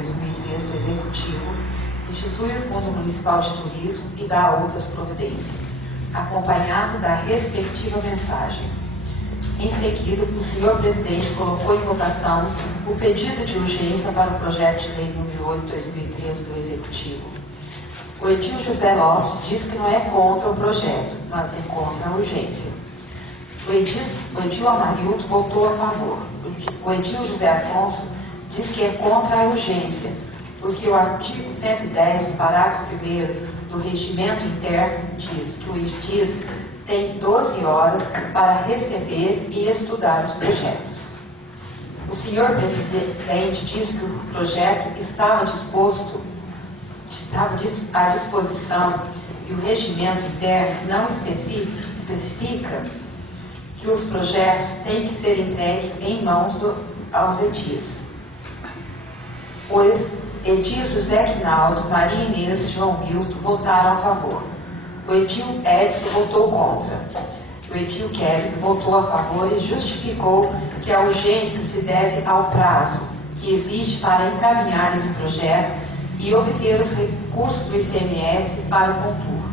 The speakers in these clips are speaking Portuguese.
2013 do Executivo, institui o Fundo Municipal de Turismo e dá outras providências, acompanhado da respectiva mensagem. Em seguida, o senhor presidente colocou em votação o pedido de urgência para o projeto de lei número 8/2013 do Executivo. O edil José Lopes diz que não é contra o projeto, mas é contra a urgência. O edil Amarildo votou a favor. O edil José Afonso diz que é contra a urgência, porque o artigo 110, do parágrafo 1º do Regimento Interno diz que o edis tem 12 horas para receber e estudar os projetos. O senhor presidente disse que o projeto estava à disposição e o regimento interno não especifica que os projetos têm que ser entregues em mãos aos edis. Pois edil José Quinaldo, Maria Inês e João Milton votaram a favor. O edil Edson votou contra. O edil Kevin votou a favor e justificou que a urgência se deve ao prazo que existe para encaminhar esse projeto e obter os recursos do ICMS para o Contur.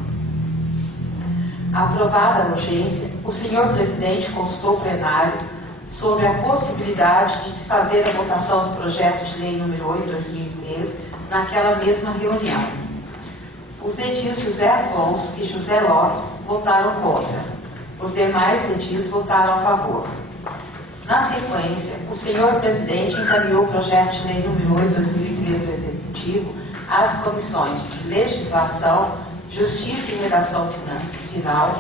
Aprovada a urgência, o senhor presidente consultou o plenário sobre a possibilidade de se fazer a votação do projeto de lei número 8/2013 naquela mesma reunião. Os edis José Afonso e José Lopes votaram contra. Os demais edis votaram a favor. Na sequência, o senhor presidente encaminhou o projeto de lei número 8/2013 do Executivo às comissões de Legislação, Justiça e Redação Final,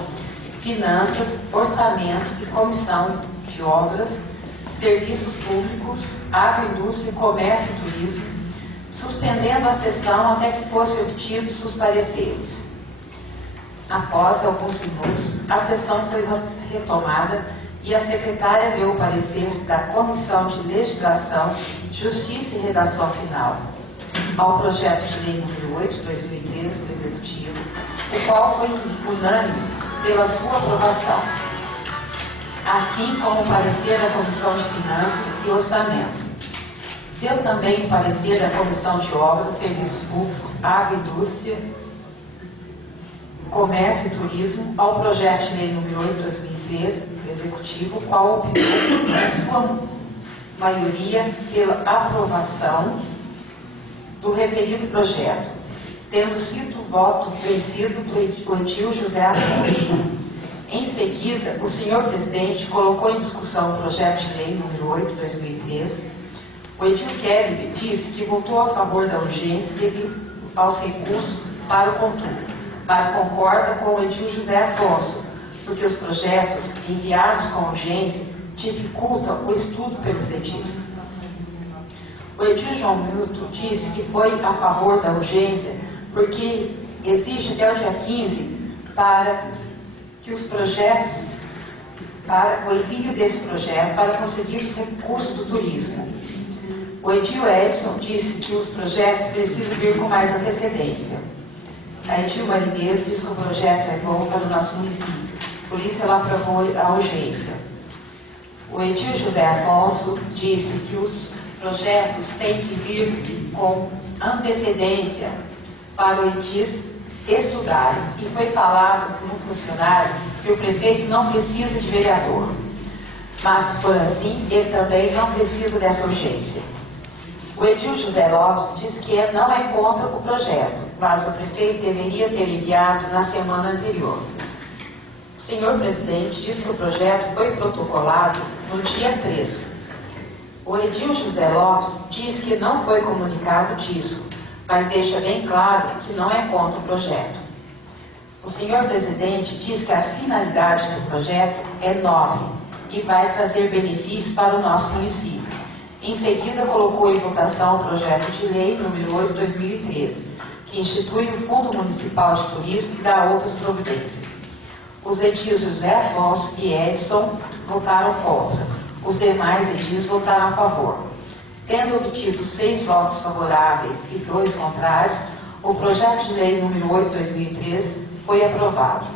Finanças, Orçamento e Comissão de Obras, Serviços Públicos, Agroindústria, Comércio e Turismo, suspendendo a sessão até que fossem obtidos os pareceres. Após alguns minutos, a sessão foi retomada e a secretária leu o parecer da Comissão de Legislação, Justiça e Redação Final ao projeto de lei número 8/2013 do Executivo, o qual foi unânime pela sua aprovação, assim como o parecer da Comissão de Finanças e Orçamento. Deu também o parecer da Comissão de Obras, Serviço Público, Agroindústria, Comércio e Turismo ao projeto de lei número 8/2013 do Executivo, o qual optou, na sua maioria, pela aprovação do referido projeto, tendo sido o voto vencido do edil José Afonso. Em seguida, o senhor presidente colocou em discussão o projeto de lei número 8/2013. O edil Kevin disse que votou a favor da urgência devido aos recursos para o Contur, mas concorda com o edil José Afonso, porque os projetos enviados com urgência dificultam o estudo pelos edis. O edil João Milton disse que foi a favor da urgência porque exige até o dia 15 para que os projetos, para o envio desse projeto, para conseguir os recursos do turismo. O edil Edson disse que os projetos precisam vir com mais antecedência. A edil Marinês diz que o projeto é bom para o nosso município, por isso ela aprovou a urgência. O edil José Afonso disse que os projetos têm que vir com antecedência para o edis estudar. E foi falado por um funcionário que o prefeito não precisa de vereador. Mas, se for assim, ele também não precisa dessa urgência. O edil José Lopes diz que não é contra o projeto, mas o prefeito deveria ter enviado na semana anterior. O senhor presidente diz que o projeto foi protocolado no dia 3. O edil José Lopes diz que não foi comunicado disso, mas deixa bem claro que não é contra o projeto. O senhor presidente diz que a finalidade do projeto é nobre e vai trazer benefícios para o nosso município. Em seguida, colocou em votação o projeto de lei número 8/2013, que institui o Fundo Municipal de Turismo e dá outras providências. Os edis José Afonso e Edson votaram contra. Os demais edis votaram a favor. Tendo obtido 6 votos favoráveis e 2 contrários, o projeto de lei número 8/2013 foi aprovado.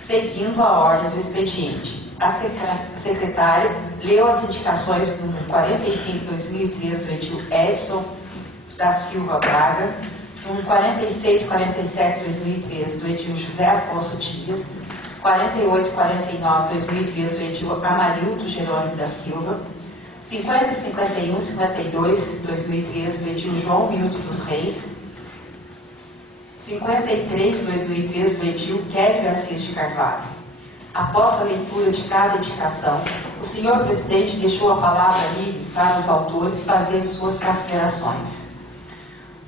Seguindo a ordem do expediente, a secretária leu as indicações número 45/2013 do edil Edson da Silva Braga, número 4647-2013, do Edil José Afonso Dias, 4849-2013, do Edil Amarildo Jerônimo da Silva, 5051-52-2013, do Edil João Milton dos Reis, 53-2013, do Edil Kélio Assis de Carvalho. Após a leitura de cada indicação, o senhor presidente deixou a palavra livre para os autores fazerem suas considerações.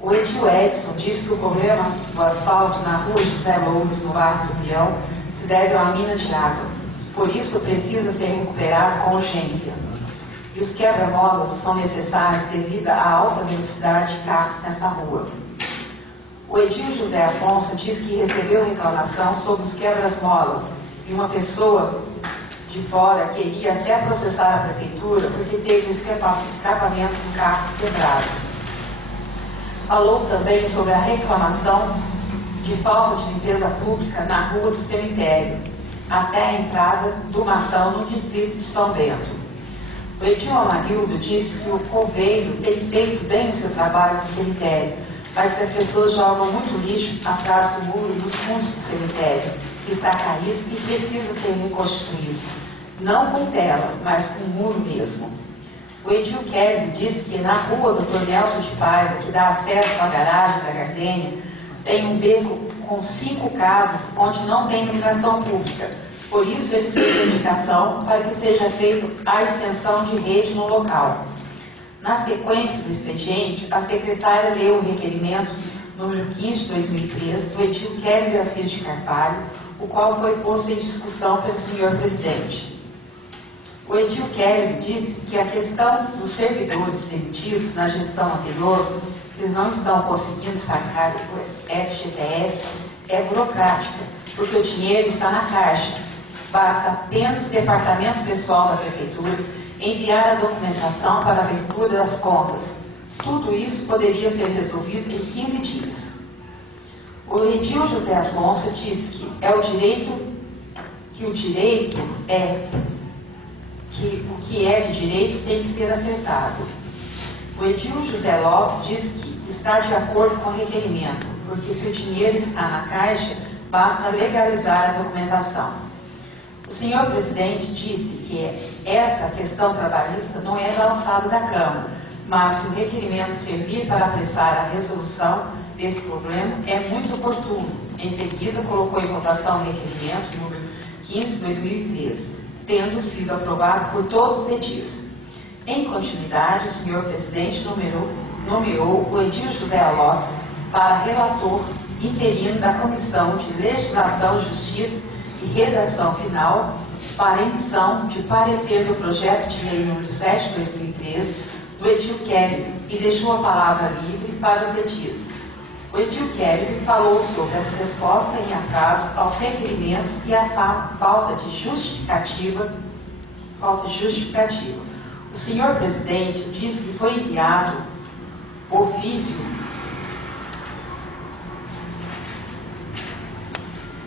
O Edil Edson disse que o problema do asfalto na rua José Loures, no bairro do Peão, se deve a uma mina de água. Por isso, precisa ser recuperado com urgência. E os quebra-molas são necessários devido à alta velocidade de carros nessa rua. O Edil José Afonso disse que recebeu reclamação sobre os quebra-molas e uma pessoa de fora queria até processar a prefeitura porque teve um escapamento do carro quebrado. Falou também sobre a reclamação de falta de limpeza pública na rua do cemitério, até a entrada do Matão no distrito de São Bento. O Edil Amarildo disse que o Coveiro tem feito bem o seu trabalho no cemitério, mas que as pessoas jogam muito lixo atrás do muro dos fundos do cemitério, que está caído e precisa ser reconstruído. Não com tela, mas com muro mesmo. O Edil Kélio disse que na rua Dr. Nelson de Paiva, que dá acesso à garagem da Gardênia, tem um beco com 5 casas onde não tem iluminação pública. Por isso, ele fez a indicação para que seja feita a extensão de rede no local. Na sequência do expediente, a secretária leu o requerimento número 15 de 2003 do Edil Kélio Assis de Carvalho, o qual foi posto em discussão pelo senhor presidente. O Edil Kélio disse que a questão dos servidores demitidos na gestão anterior, que não estão conseguindo sacar o FGTS, é burocrática, porque o dinheiro está na Caixa. Basta apenas o departamento pessoal da prefeitura enviar a documentação para a abertura das contas. Tudo isso poderia ser resolvido em 15 dias. O Edil José Afonso disse que o que é de direito tem que ser acertado. O Edil José Lopes disse que está de acordo com o requerimento, porque se o dinheiro está na Caixa, basta legalizar a documentação. O senhor presidente disse que essa questão trabalhista não é da alçada da Câmara, mas se o requerimento servir para apressar a resolução desse problema, é muito oportuno. Em seguida, colocou em votação o requerimento número 15 de 2013, tendo sido aprovado por todos os edis. Em continuidade, o senhor presidente nomeou o Edil José Lopes para relator interino da Comissão de Legislação, Justiça e Redação Final para emissão de parecer do projeto de lei número 7 de 2013 do Edil Kélio e deixou a palavra livre para os edis. O Edil Kélio falou sobre as respostas em atraso aos requerimentos e a falta de justificativa. O senhor presidente disse que foi enviado ofício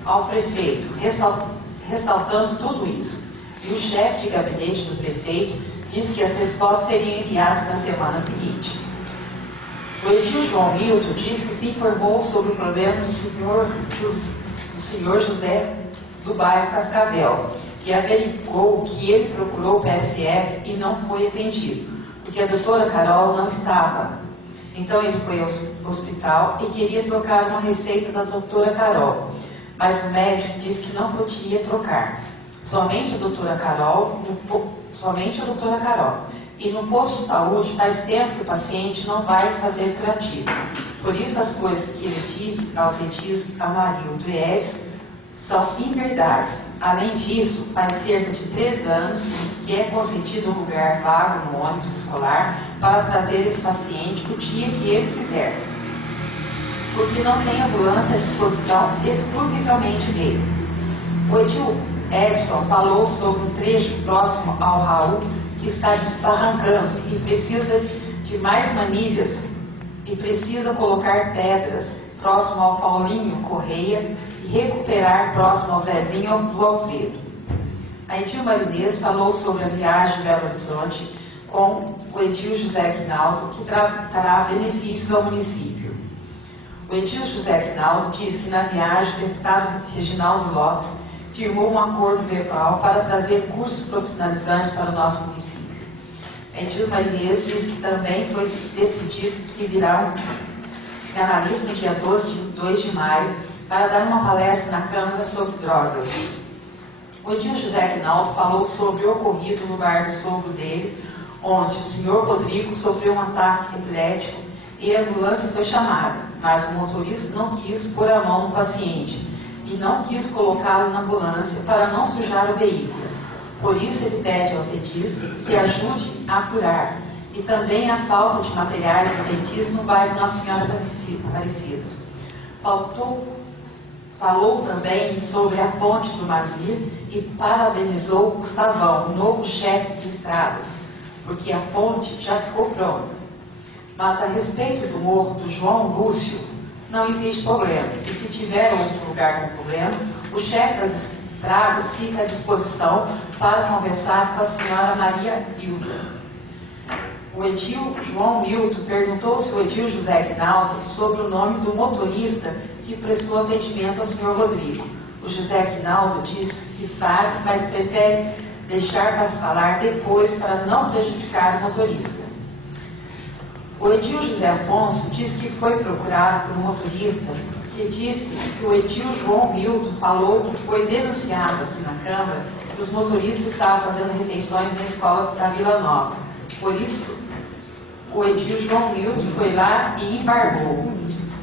ao prefeito, ressaltando tudo isso. E o chefe de gabinete do prefeito disse que as respostas seriam enviadas na semana seguinte. O Edil João Milton disse que se informou sobre o problema do senhor José do bairro Cascavel, que averigou que ele procurou o PSF e não foi atendido, porque a doutora Carol não estava. Então ele foi ao hospital e queria trocar uma receita da doutora Carol, mas o médico disse que não podia trocar. Somente a doutora Carol. E no posto de saúde faz tempo que o paciente não vai fazer curativo. Por isso as coisas que ele disse aos edis Amarildo e Edson são inverdades. Além disso, faz cerca de 3 anos que é concedido um lugar vago no ônibus escolar para trazer esse paciente o dia que ele quiser, porque não tem ambulância à disposição exclusivamente dele. O Edil Edson falou sobre um trecho próximo ao Raul que está desbarrancando e precisa de mais manilhas e precisa colocar pedras próximo ao Paulinho Correia e recuperar próximo ao Zezinho do Alfredo. A Edilma Inês falou sobre a viagem de Belo Horizonte com o edil José Quinaldo, que trará benefícios ao município. O edil José Quinaldo diz que na viagem o deputado Reginaldo Lopes firmou um acordo verbal para trazer cursos profissionalizantes para o nosso município. A edil Marinês diz que também foi decidido que virá um psicanalista no dia 2 de maio para dar uma palestra na Câmara sobre drogas. O edil José Quinaldo falou sobre o ocorrido no bar do sogro dele, onde o senhor Rodrigo sofreu um ataque epilético e a ambulância foi chamada, mas o motorista não quis pôr a mão no paciente e não quis colocá-lo na ambulância para não sujar o veículo. Por isso ele pede aos edis que ajude a apurar e também a falta de materiais utensílios no bairro Nossa Senhora Aparecida. Falou também sobre a ponte do Mazir e parabenizou o Gustavão, o novo chefe de estradas, porque a ponte já ficou pronta. Mas a respeito do morro do João Lúcio, não existe problema. E se tiver outro lugar com problema, o chefe das estradas fica à disposição para conversar com a senhora Maria Hilda. O edil João Milton perguntou se o edil José Quinaldo sobre o nome do motorista que prestou atendimento ao senhor Rodrigo. O José Quinaldo diz que sabe, mas prefere deixar para falar depois para não prejudicar o motorista. O edil José Afonso diz que foi procurado por um motorista que disse que o edil João Milton falou que foi denunciado aqui na Câmara que os motoristas estavam fazendo refeições na escola da Vila Nova. Por isso, o edil João Milton foi lá e embargou.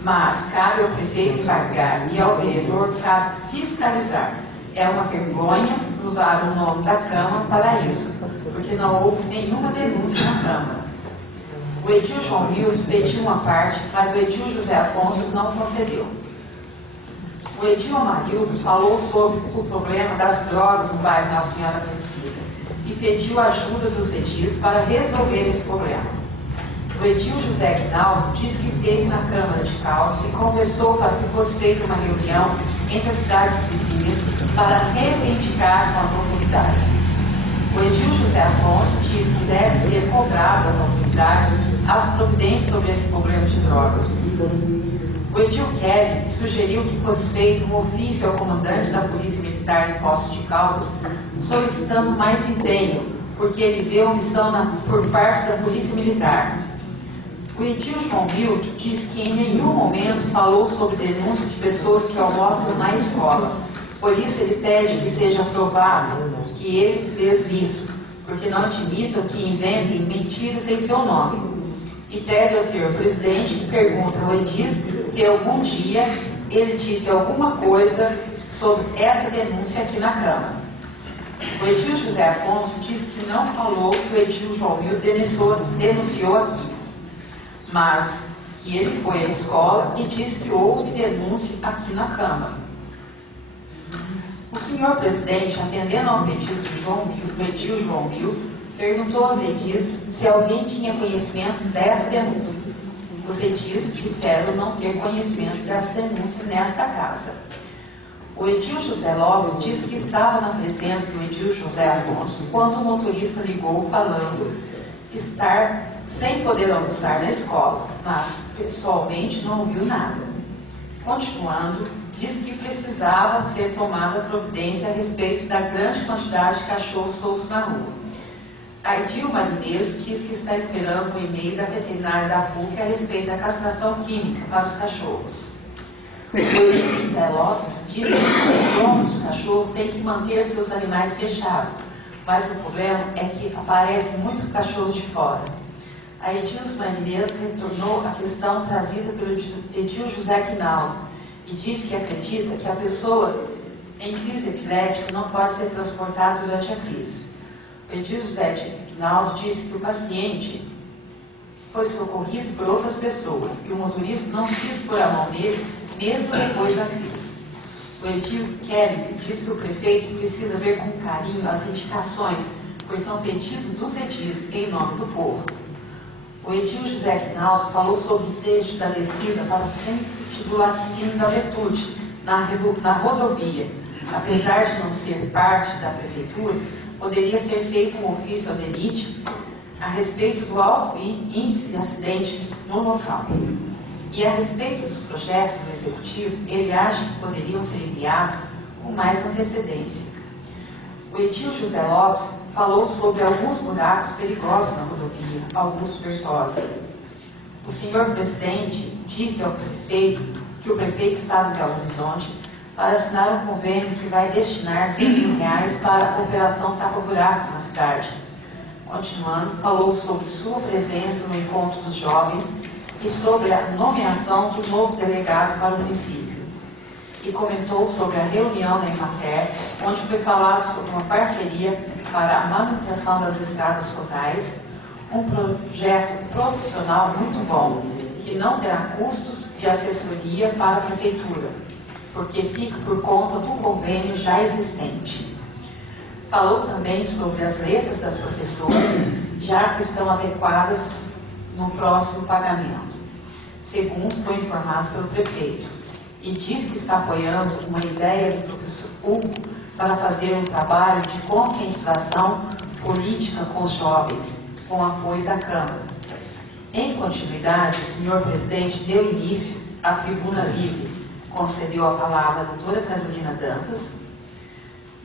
Mas cabe ao prefeito embargar e ao vereador cabe fiscalizar. É uma vergonha usar o nome da Câmara para isso, porque não houve nenhuma denúncia na Câmara. O edil João Milton pediu uma parte, mas o edil José Afonso não concedeu. O edil Amarildo falou sobre o problema das drogas no bairro Nossa Senhora Aparecida e pediu a ajuda dos edis para resolver esse problema. O edil José Quinaldo disse que esteve na Câmara de Calço e conversou para que fosse feita uma reunião entre as cidades vizinhas para reivindicar com as autoridades. O edil José Afonso disse que deve ser cobrado às autoridades as providências sobre esse problema de drogas. O edil Kelly sugeriu que fosse feito um ofício ao comandante da Polícia Militar em Poços de Caldas, solicitando mais empenho, porque ele vê omissão por parte da Polícia Militar. O edil João Milton diz que em nenhum momento falou sobre denúncia de pessoas que almoçam na escola. Por isso ele pede que seja provado que ele fez isso, porque não admitam que inventem mentiras em seu nome. E pede ao senhor presidente que pergunte ao edis se algum dia ele disse alguma coisa sobre essa denúncia aqui na Câmara. O edil José Afonso disse que não falou que o edil João Milton denunciou aqui, mas que ele foi à escola e disse que houve denúncia aqui na Câmara. O senhor presidente, atendendo ao pedido do edil João Milton, perguntou aos edis se alguém tinha conhecimento dessa denúncia. Os edis disseram não ter conhecimento dessa denúncia nesta casa. O edil José Lopes disse que estava na presença do edil José Afonso quando o motorista ligou falando estar sem poder almoçar na escola, mas pessoalmente não ouviu nada. Continuando, disse que precisava ser tomada providência a respeito da grande quantidade de cachorros soltos na rua. A edil Marinês diz que está esperando um e-mail da veterinária da PUC a respeito da castração química para os cachorros. O edil José Lopes diz que os donos dos cachorros têm que manter seus animais fechados, mas o problema é que aparecem muitos cachorros de fora. A edil Marinês retornou à questão trazida pelo edil José Quinaldo e disse que acredita que a pessoa em crise epilética não pode ser transportada durante a crise. O edil José Quinaldo disse que o paciente foi socorrido por outras pessoas e o motorista não quis pôr a mão nele, mesmo depois da crise. O edil Kelly disse que o prefeito precisa ver com carinho as indicações, pois são pedidos dos edis em nome do povo. O edil José Quinaldo falou sobre o trecho da descida para frente do laticínio da Virtude, na rodovia. Apesar de não ser parte da prefeitura, poderia ser feito um ofício ao DENIT a respeito do alto índice de acidente no local. E a respeito dos projetos do Executivo, ele acha que poderiam ser enviados com mais antecedência. O Edil José Lopes falou sobre alguns buracos perigosos na rodovia Augusto Bertozzi. O senhor presidente disse ao prefeito que o prefeito estava em Belo Horizonte para assinar um convênio que vai destinar R$100 mil para a operação tapa-buracos na cidade. Continuando, falou sobre sua presença no encontro dos jovens e sobre a nomeação do novo delegado para o município. E comentou sobre a reunião na Emater, onde foi falado sobre uma parceria para a manutenção das estradas rurais, um projeto profissional muito bom, que não terá custos de assessoria para a Prefeitura, porque fica por conta do convênio já existente. Falou também sobre as letras das professoras, já que estão adequadas no próximo pagamento, segundo foi informado pelo prefeito, e diz que está apoiando uma ideia do professor Hugo para fazer um trabalho de conscientização política com os jovens, com apoio da Câmara. Em continuidade, o senhor presidente deu início à tribuna livre, concedeu a palavra à doutora Carolina Dantas.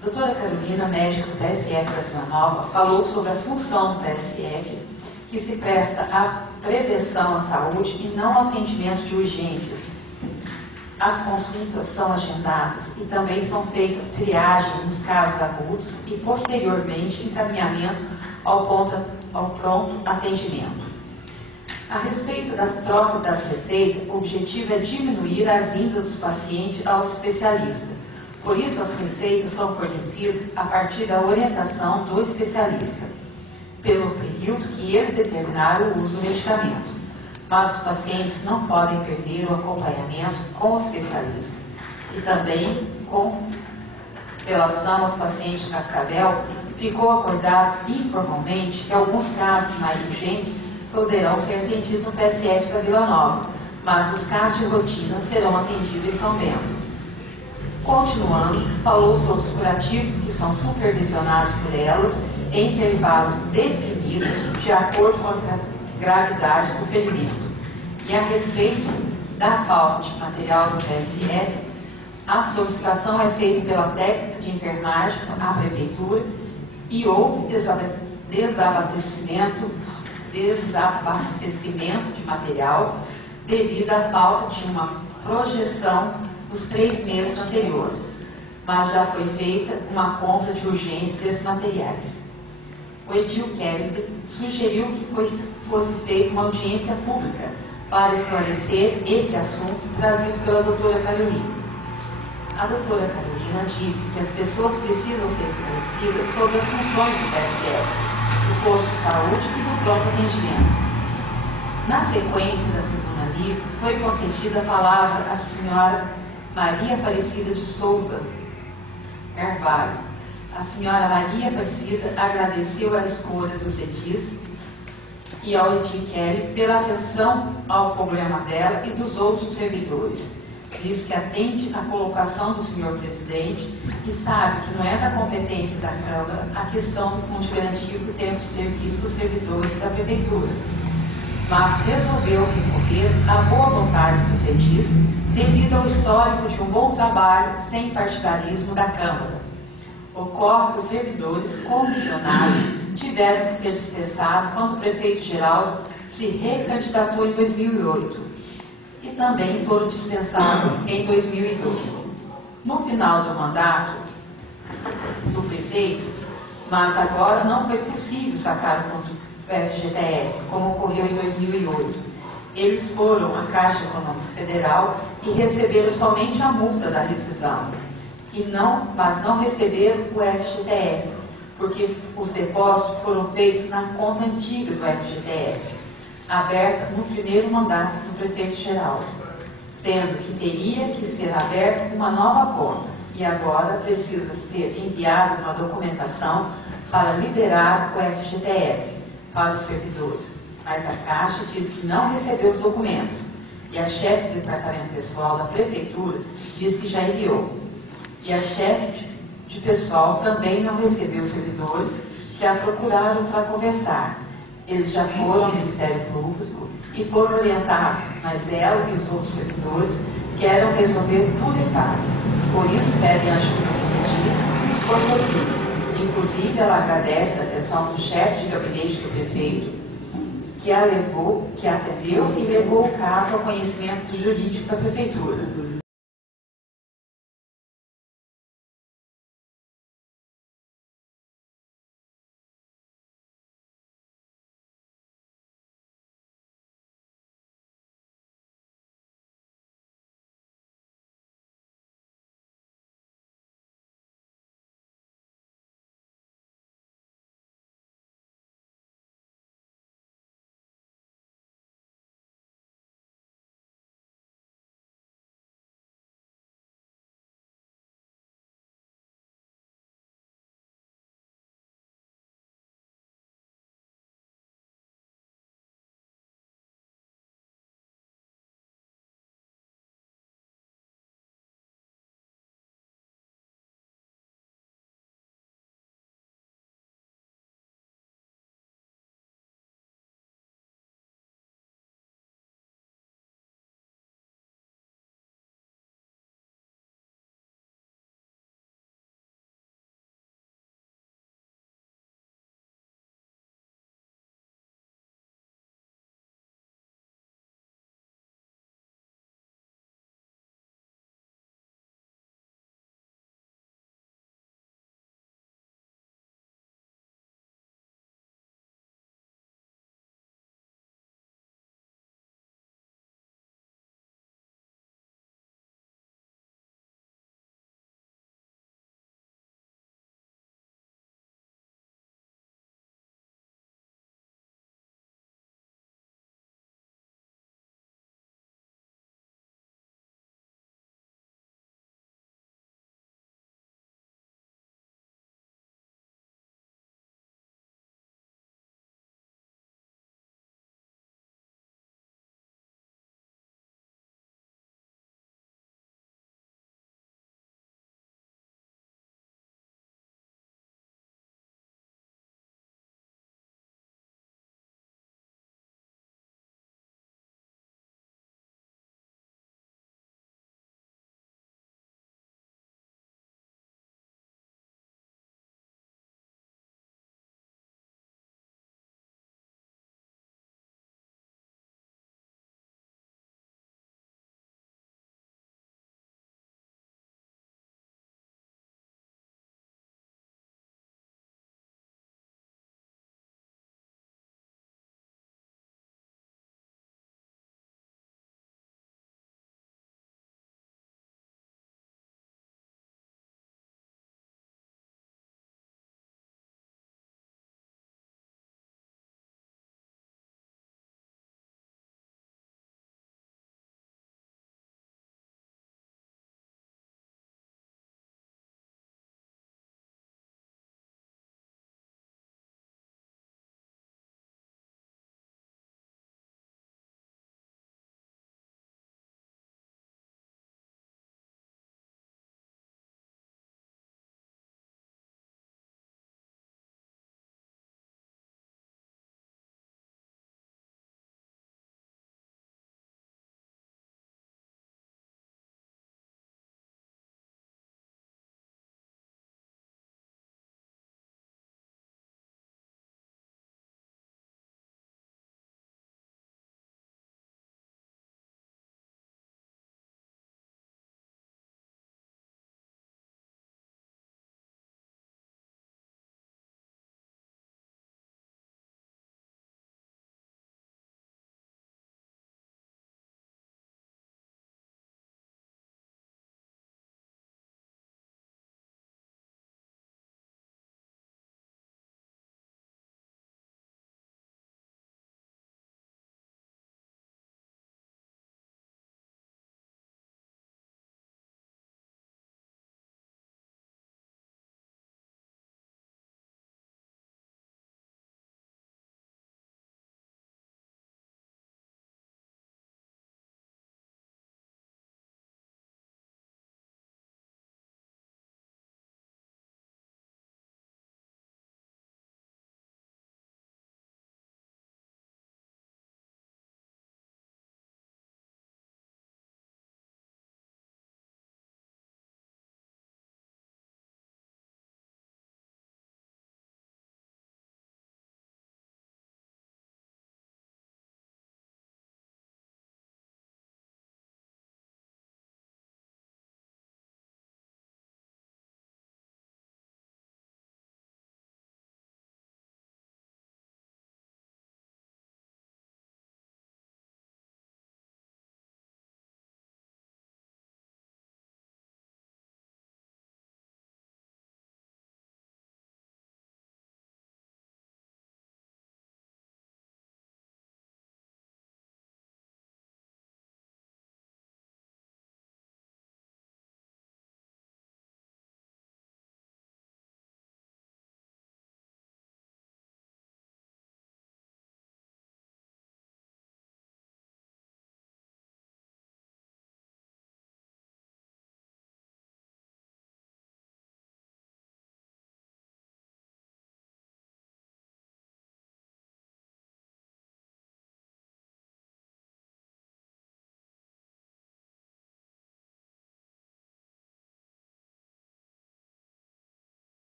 Doutora Carolina, médica do PSF da Vila Nova, falou sobre a função do PSF, que se presta à prevenção à saúde e não ao atendimento de urgências. As consultas são agendadas e também são feitas triagem nos casos agudos e, posteriormente, encaminhamento ao pronto atendimento. A respeito da troca das receitas, o objetivo é diminuir as vindas dos pacientes aos especialistas. Por isso, as receitas são fornecidas a partir da orientação do especialista, pelo período que ele determinar o uso do medicamento. Mas os pacientes não podem perder o acompanhamento com o especialista. E também, com relação aos pacientes de Cascavel, ficou acordado informalmente que alguns casos mais urgentes poderão ser atendidos no PSF da Vila Nova, mas os casos de rotina serão atendidos em São Bento. Continuando, falou sobre os curativos que são supervisionados por elas em intervalos definidos de acordo com a gravidade do ferimento. E a respeito da falta de material do PSF, a solicitação é feita pela técnica de enfermagem à Prefeitura e houve desabastecimento de material devido à falta de uma projeção dos 3 meses anteriores, mas já foi feita uma compra de urgência desses materiais. O Edil Kelly sugeriu que fosse feita uma audiência pública para esclarecer esse assunto trazido pela doutora Carolina. A doutora Carolina disse que as pessoas precisam ser esclarecidas sobre as funções do PSF, do posto de saúde e do próprio atendimento. Na sequência da tribuna livre, foi concedida a palavra à senhora Maria Aparecida de Souza Carvalho. A senhora Maria Aparecida agradeceu a escolha dos edis e ao Edil Kelly pela atenção ao problema dela e dos outros servidores. Diz que atende à colocação do senhor presidente e sabe que não é da competência da Câmara a questão do fundo de garantia por tempo de serviço dos servidores da Prefeitura, mas resolveu recorrer à boa vontade dos edis devido ao histórico de um bom trabalho sem partidarismo da Câmara. Ocorre que os servidores comissionados tiveram que ser dispensados quando o prefeito Geraldo se recandidatou em 2008 e também foram dispensados em 2002. No final do mandato do prefeito, mas agora não foi possível sacar o fundo do FGTS, como ocorreu em 2008. Eles foram à Caixa Econômica Federal e receberam somente a multa da rescisão, mas não receberam o FGTS, porque os depósitos foram feitos na conta antiga do FGTS, aberta no primeiro mandato do prefeito Geraldo, sendo que teria que ser aberta uma nova conta, e agora precisa ser enviada uma documentação para liberar o FGTS para os servidores. Mas a Caixa diz que não recebeu os documentos, e a chefe do departamento pessoal da Prefeitura diz que já enviou. E a chefe de pessoal também não recebeu os servidores que a procuraram para conversar. Eles já foram ao Ministério Público e foram orientados, mas ela e os outros servidores querem resolver tudo em paz. Por isso pedem ajuda dos cientistas, se for possível. Inclusive, ela agradece a atenção do chefe de gabinete do prefeito, que a atendeu e levou o caso ao conhecimento do jurídico da prefeitura.